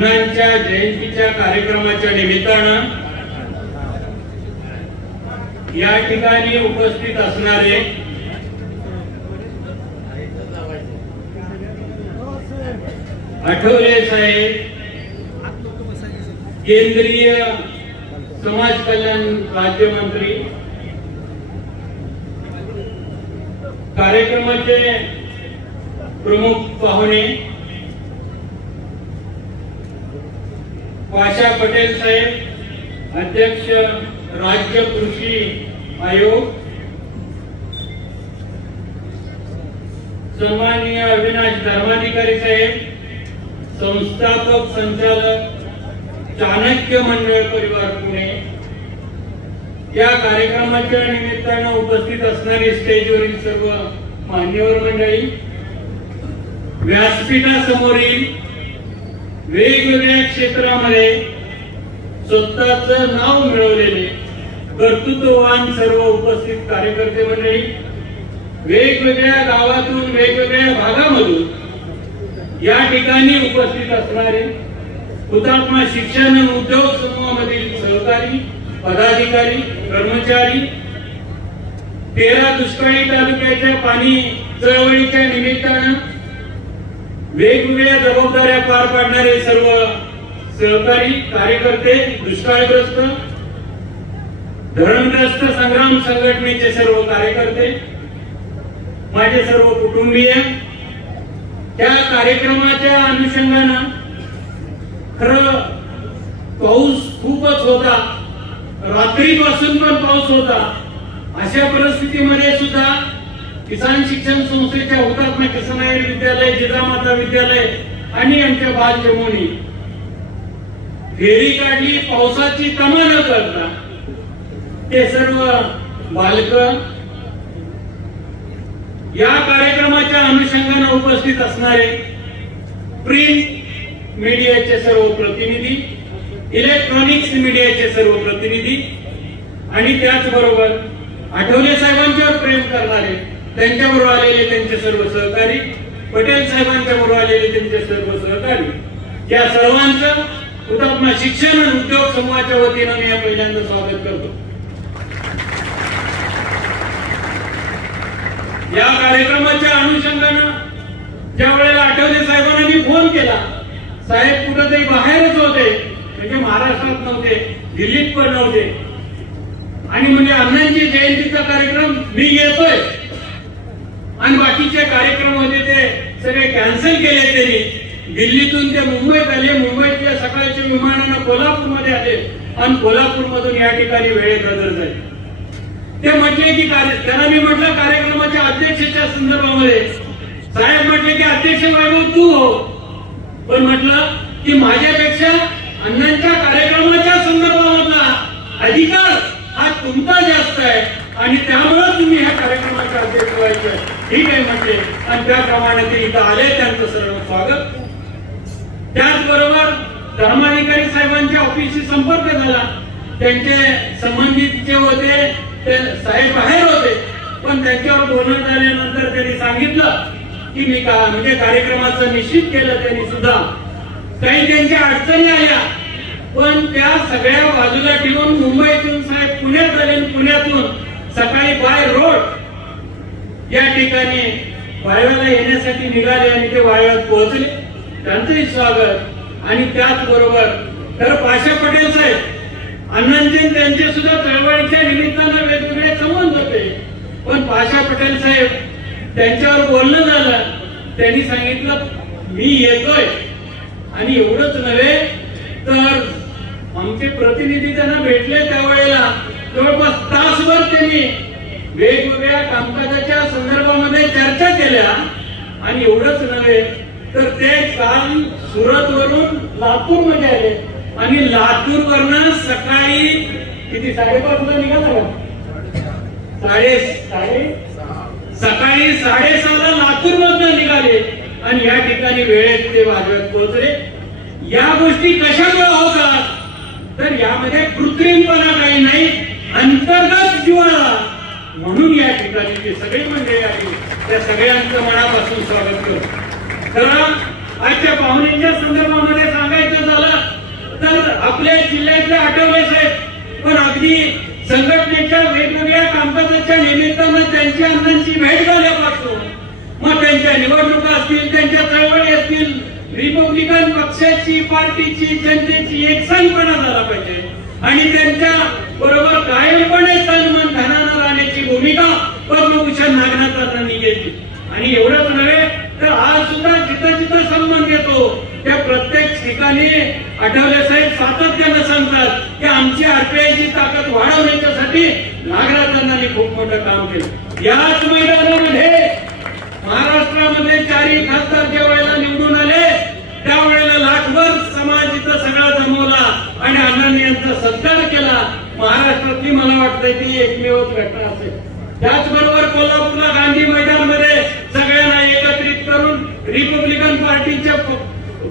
अण्णांच्या जयंतीच्या कार्यक्रमाच्या निमित्तानं या ठिकाणी उपस्थित असणारे आठवले साहेब, केंद्रीय समाज कल्याण राज्यमंत्री, कार्यक्रमाचे प्रमुख पाहुणे पाशा पटेल साहेब, अध्यक्ष राज्य कृषी आयोग, सन्माननीय अविनाश धर्माधिकारी साहेब, संस्थापक संचालक चाणक्य मंडळ परिवार पुणे, या कार्यक्रमाच्या निमित्तानं उपस्थित असणारी स्टेजवरील सर्व मान्यवर मंडळी, व्यासपीठासमोरील वेगवेगळ्या क्षेत्रामध्ये स्वतःचं नाव मिळवलेले कर्तृत्ववान सर्व उपस्थित कार्यकर्ते मंडळी, वेगवेगळ्या गावातून वेगवेगळ्या भागामधून या ठिकाणी उपस्थित असणारे हुतात्मा शिक्षण उद्योग समूहामधील सहकारी, पदाधिकारी, कर्मचारी, 13 दुष्काळी तालुक्याच्या पाणी चळवळीच्या निमित्तानं वेगवेगळ्या जबाबदाऱ्या पार पाडणारे सर्व सहकारी, कार्यकर्ते, दुष्काळग्रस्त, धरणग्रस्त संग्राम संघटनेचे सर्व कार्यकर्ते, माझे सर्व कुटुंबीय, त्या कार्यक्रमाच्या अनुषंगानं खरं पाऊस खूपच होता, रात्रीपासून पण पाऊस होता. अशा परिस्थितीमध्ये सुद्धा किसान शिक्षण संस्थेच्या हुतात्मा किसनायर विद्यालय, जिजामाता विद्यालय आणि आमच्या बालजमुनी फेरी काढली, पावसाची तमा न करता. ते सर्व बालक या कार्यक्रमाच्या अनुषंगाने उपस्थित असणारे प्रिंट मीडियाचे सर्व प्रतिनिधी, इलेक्ट्रॉनिक्स मीडियाचे सर्व प्रतिनिधी आणि त्याचबरोबर आठवले साहेबांच्यावर प्रेम करणारे, त्यांच्याबरोबर आलेले त्यांचे सर्व सहकारी, पटेल साहेबांच्या बरोबर आलेले त्यांचे सर्व सहकारी, या सर्वांचं हुतात्मा शिक्षण आणि उद्योग समूहाच्या वतीनं मी पहिल्यांदा स्वागत करतो. या कार्यक्रमाच्या अनुषंगानं ज्या वेळेला आठवले साहेबांना मी फोन केला, साहेब कुठेतरी बाहेरच होते, म्हणजे महाराष्ट्रात नव्हते, दिल्लीत पण नव्हते, आणि म्हणजे अण्णांची जयंतीचा कार्यक्रम मी घेतोय आणि बाकीचे कार्यक्रम होते ते सगळे कॅन्सल केले त्यांनी. दिल्लीतून ते मुंबईत आले, मुंबईतल्या सकाळच्या विमानानं कोल्हापूरमध्ये आले आणि कोल्हापूरमधून या ठिकाणी वेळेत हजर झाले. ते म्हटले की त्यांना मी म्हटलं कार्यक्रमाच्या अध्यक्षतेच्या संदर्भामध्ये, साहेब म्हटले की अध्यक्ष वैभव तू हो, पण म्हटलं की माझ्यापेक्षा अण्णांच्या कार्यक्रमाच्या संदर्भामधला अधिकार हा तुमचा जास्त आहे आणि त्यामुळे तुम्ही ह्या कार्यक्रमाचे अध्यक्ष व्हायचे. ठीक आहे म्हटले आणि त्याप्रमाणे ते इथं आले, त्यांचं सर्व स्वागत. त्याचबरोबर धर्माधिकारी साहेबांच्या ऑफिसशी संपर्क झाला, त्यांचे संबंधित जे होते ते साहेब बाहेर होते, पण त्यांच्यावर बोलणं झाल्यानंतर त्यांनी सांगितलं की मी म्हणजे कार्यक्रमाचं निश्चित केलं. त्यांनी सुद्धा काही त्यांच्या अडचणी आल्या, पण त्या सगळ्या बाजूला ठेवून मुंबईतून साहेब पुण्यात आले, पुण्यातून सकाळी बाय रोड या ठिकाणी वाळव्याला येण्यासाठी निघाले आणि ते वाळव्यात पोहोचले. त्यांचंही स्वागत. आणि त्याचबरोबर तर पाशा पटेल साहेब, अण्णांचे त्यांचे सुद्धा चळवळीच्या निमित्तानं वेगवेगळे संबंध होते, पण पाशा पटेल साहेब त्यांच्यावर बोलणं झालं, त्यांनी सांगितलं मी येतोय. आणि एवढंच नव्हे तर आमचे प्रतिनिधी त्यांना भेटले, त्यावेळेला जवळपास तासभर त्यांनी वेगवेगळ्या कामकाजाच्या संदर्भामध्ये चर्चा केल्या. आणि एवढंच नव्हे तर ते काल सुरत वरून लातूर मध्ये आले आणि लातूर वरनं सकाळी किती 5:30 निघाला, सकाळी 6:30 लातूर मधून निघाले आणि या ठिकाणी वेळेत ते वाजवत पोहोचले. या गोष्टी कशामुळे होतात तर यामध्ये कृत्रिमपणा काही नाही, अंतर्गत जिव्हाळा. म्हणून या ठिकाणी जे सगळे मंडळी आली त्या सगळ्यांचं मनापासून स्वागत करतो. तर आजच्या पाहुण्यांच्या संदर्भामध्ये सांगायचं झालं तर आपल्या जिल्ह्यातले आठवले साहेब पण अगदी संघटनेच्या वेगवेगळ्या कामकाजाच्या निमित्तानं त्यांच्या अण्णांची भेट झाल्यापासून मग त्यांच्या निवडणुका असतील, त्यांच्या चळवळी असतील, रिपब्लिकन पक्षाची, पार्टीची, जनतेची एकसंघपणा झाला पाहिजे आणि त्यांच्या बरोबर कायमपणे तन-मन धनानं राहण्याची भूमिका पद्मभूषण नागनाथ अण्णांनी घेतली. आणि एवढंच नव्हे तर आज सुद्धा जिथं जिथं सन्मान घेतो त्या प्रत्येक ठिकाणी आठवले साहेब सातत्यानं सांगतात की आमची आरपीआयची ताकद वाढवण्यासाठी नागनाथ अण्णांनी खूप मोठं काम केलं. याच मैदानामध्ये महाराष्ट्रामध्ये 4 खासदार ज्या वेळेला निवडून आले त्यावेळेला लाखभर समाज इथं सगळा जमवला आणि अण्णांनी यांचा सत्कार केला. महाराष्ट्रातली मला वाटतं ती एकमेव घटना असेल. त्याचबरोबर कोल्हापूरला गांधी मैदानामध्ये सगळ्यांना एकत्रित करून रिपब्लिकन पार्टीच्या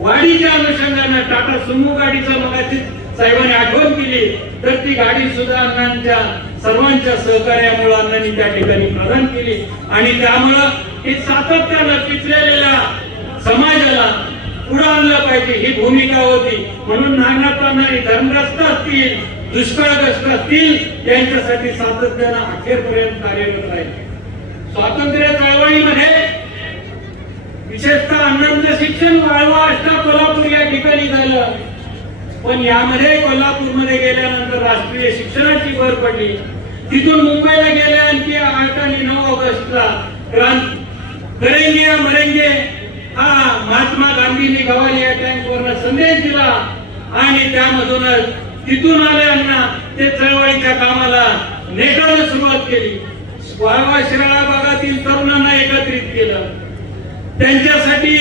वाढीच्या अनुषंगाने टाटा सुमो गाडीचं मगाशी साहेबांनी आठवण केली तर ती गाडी सुद्धा अण्णांच्या सर्वांच्या सहकार्यामुळे अण्णांनी त्या ठिकाणी प्रदान केली आणि त्यामुळं हे सातत्यानं पिचलेल्या समाजाला पुढे आणलं पाहिजे ही भूमिका होती. म्हणून नागनाथ अण्णांनी धर्मग्रस्त असतील, दुष्काळग्रस्त असतील यांच्यासाठी सातत्यानं अखेरपर्यंत कार्यरत राहिले. स्वातंत्र्य चळवळीमध्ये विशेषतः अण्णांचं शिक्षण वाळवा अष्टा कोल्हापूर या ठिकाणी झालं पण यामध्ये कोल्हापूरमध्ये गेल्यानंतर राष्ट्रीय शिक्षणाची भर पडली. तिथून मुंबईला गेले आणखी 8 आणि 9 ऑगस्टला करेंगे या मरेंगे हा महात्मा गांधींनी गवालिया टँकवर संदेश दिला आणि त्यामधूनच तिथून आले अण्णा ते चळवळीच्या कामाला नेटानं सुरुवात केली. वाळवा शिराळा भागातील तरुणांना एकत्रित केलं. त्यांच्यासाठी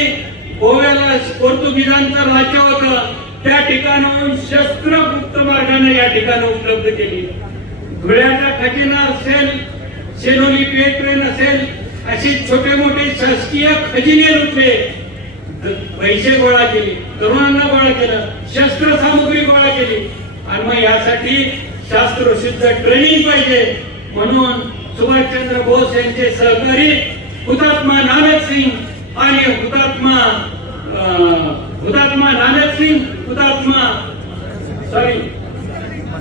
गोव्याला पोर्तुगीजांचं राज्य होतं त्या ठिकाणाहून शस्त्र गुप्त मार्गाने या ठिकाणी उपलब्ध केली. धुळ्याचा खजिना असेल, शेनोली पेट ट्रेन असेल अशी छोटे मोठे शासकीय खजिने लुटले, पैसे गोळा केले, तरुणांना गोळा केलं, शस्त्र सामुग्री गोळा केली आणि मग यासाठी शास्त्रशुद्ध ट्रेनिंग पाहिजे म्हणून सुभाषचंद्र बोस यांचे सहकारी हुतात्मा नानक सिंग आणि हुतात्मा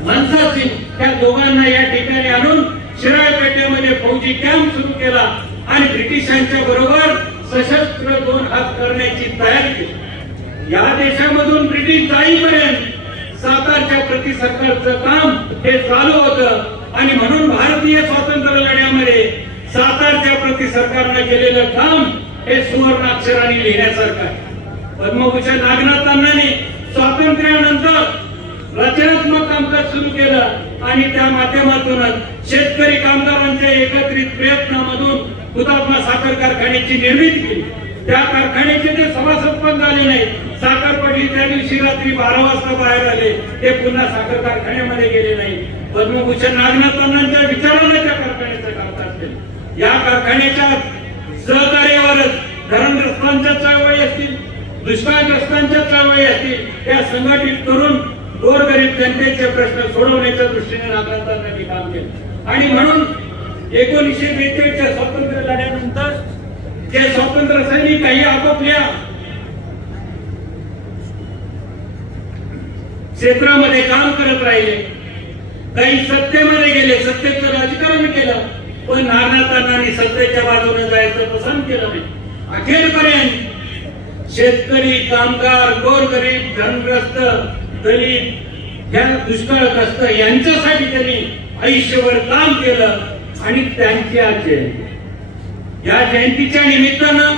मनसा सिंग त्या दोघांना या ठिकाणी आणून शिराळपेठेमध्ये फौजी कॅम्प सुरू केला आणि ब्रिटिशांच्या बरोबर सशस्त्र 2 हात करण्याची तयारी केली. या देशामधून ब्रिटिश जाईपर्यंत सातारच्या प्रति सरकारचं काम हे चालू होतं आणि म्हणून भारतीय स्वातंत्र्य लढ्यामध्ये सातारच्या प्रति सरकारने केलेलं काम हे सुवर्णाक्षराने लिहिण्यासारखं. पद्मभूषण नागनाथ अण्णांनी स्वातंत्र्यानंतर रचनात्मक कामकाज सुरू केलं आणि त्या माध्यमातूनच शेतकरी कामगारांच्या एकत्रित प्रयत्नामधून हुतात्मा साखर कारखान्याची निर्मिती केली. त्या कारखान्याचे ते सभासद पण झाले नाही. साखरपट्टी त्या दिवशी रात्री 12 वाजता बाहेर आले, ते पुन्हा साखर कारखान्यामध्ये गेले नाही. पद्मभूषण नागनाथ अण्णांच्या विचाराने त्या कारखान्याचं कामकाज केलं. या कारखान्याच्या सहकार्यावरच धरणग्रस्तांच्या चळवळी असतील, दुष्काळग्रस्तांच्या चळवळी असतील त्या संघटित करून गोरगरीब जनतेचे प्रश्न सोडवण्याच्या दृष्टीने नागनाथ अण्णांनी काम केलं. आणि म्हणून 1942च्या स्वातंत्र्य लढ्यानंतर जे स्वातंत्र्य सैनिक काही आपापल्या क्षेत्रामध्ये काम करत राहिले, काही सत्तेमध्ये गेले, सत्तेचं राजकारण केलं पण नागनाथ अण्णांनी सत्तेच्या बाजूने जायचं पसंत केलं नाही. अखेरपर्यंत शेतकरी, कामगार, गोरगरीब, धनग्रस्त, दलित या दुष्काळग्रस्त यांच्यासाठी त्यांनी आयुष्यभर काम केलं आणि त्यांची आज जयंती. या जयंतीच्या निमित्तानं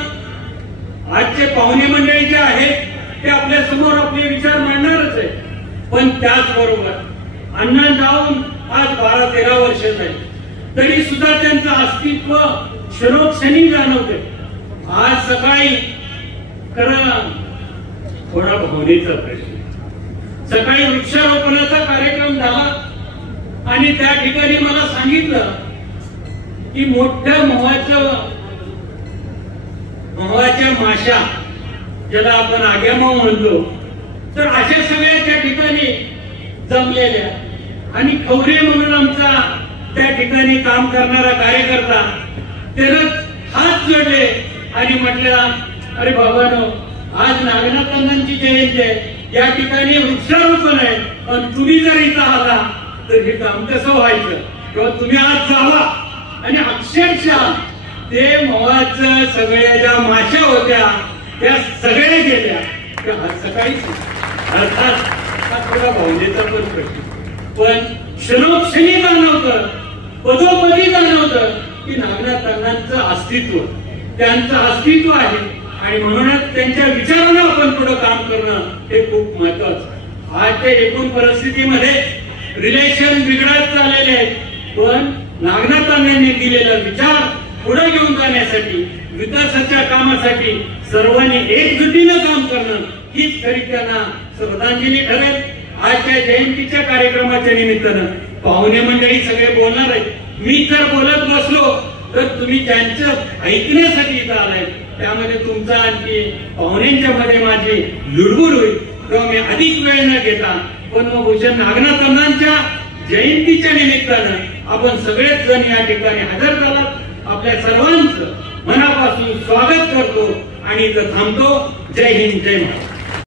आजचे पाहुणे मंडळी जे आहेत ते आपल्या समोर आपले विचार मांडणारच आहे पण त्याचबरोबर अण्णा जाऊन आज 12-13 वर्ष झाली तरी सुद्धा त्यांचं अस्तित्व क्षणोक्षणी जाणवते. आज सकाळी खरं थोडा भावनेचा प्रश्न, सकाळी वृक्षारोपणाचा कार्यक्रम झाला आणि त्या ठिकाणी मला सांगितलं की मोठ्या मोहाच्या माशा ज्याला आपण आग्यामाव म्हणतो तर अशा सगळ्या त्या ठिकाणी जमलेल्या आणि खवरे म्हणून आमचा त्या ठिकाणी काम करणारा कार्यकर्ता त्यानं हात जोडले आणि म्हटलं अरे बाबांनो आज नागनाथ अण्णांची जयंती आहे या ठिकाणी वृक्षारोपण आहे, पण तुम्ही जर इथं आला तर हे काम कसं व्हायचं, किंवा तुम्ही आज जावा आणि अक्षरशः ते मवाचं सगळ्या ज्या माशा होत्या त्या सगळ्या गेल्या त्या सकाळी. अर्थात हा थोडा भावनेचा पण प्रश्न, पण क्षणोक्षणी जाणवतं, पदोपदी जाणवतं की नागनाथ अण्णांचं अस्तित्व, त्यांचं अस्तित्व आहे. आणि म्हणूनच त्यांच्या विचारांना आपण पुढे काम करणं हे खूप महत्वाचं आहे. आजच्या एकूण परिस्थितीमध्ये रिलेशन बिघडत चाललेले आहेत, पण नागनाथ अण्णांनी दिलेला विचार पुढे घेऊन जाण्यासाठी, विकासाच्या कामासाठी सर्वांनी एकजुटीनं काम करणं हीच खरी त्यांना श्रद्धांजली ठरेल. आजच्या जयंतीच्या कार्यक्रमाच्या निमित्तानं पाहुणे मंडळी सगळे बोलणार आहेत. मी जर बोलत बसलो तर तुम्ही त्यांचं ऐकण्यासाठी इथं आलाय, त्यामध्ये तुमचा आणखी पाहुण्यांच्या मध्ये माझी लुडबुड होईल, तेव्हा मी अधिक वेळ न घेता पद्मभूषण नागनाथ अण्णांच्या जयंतीच्या निमित्तानं आपण सगळेच जण या ठिकाणी हजर झालात. आपल्या सर्वांचं मनापासून स्वागत करतो आणि इथं थांबतो. जय हिंद, जय महाराष्ट्र.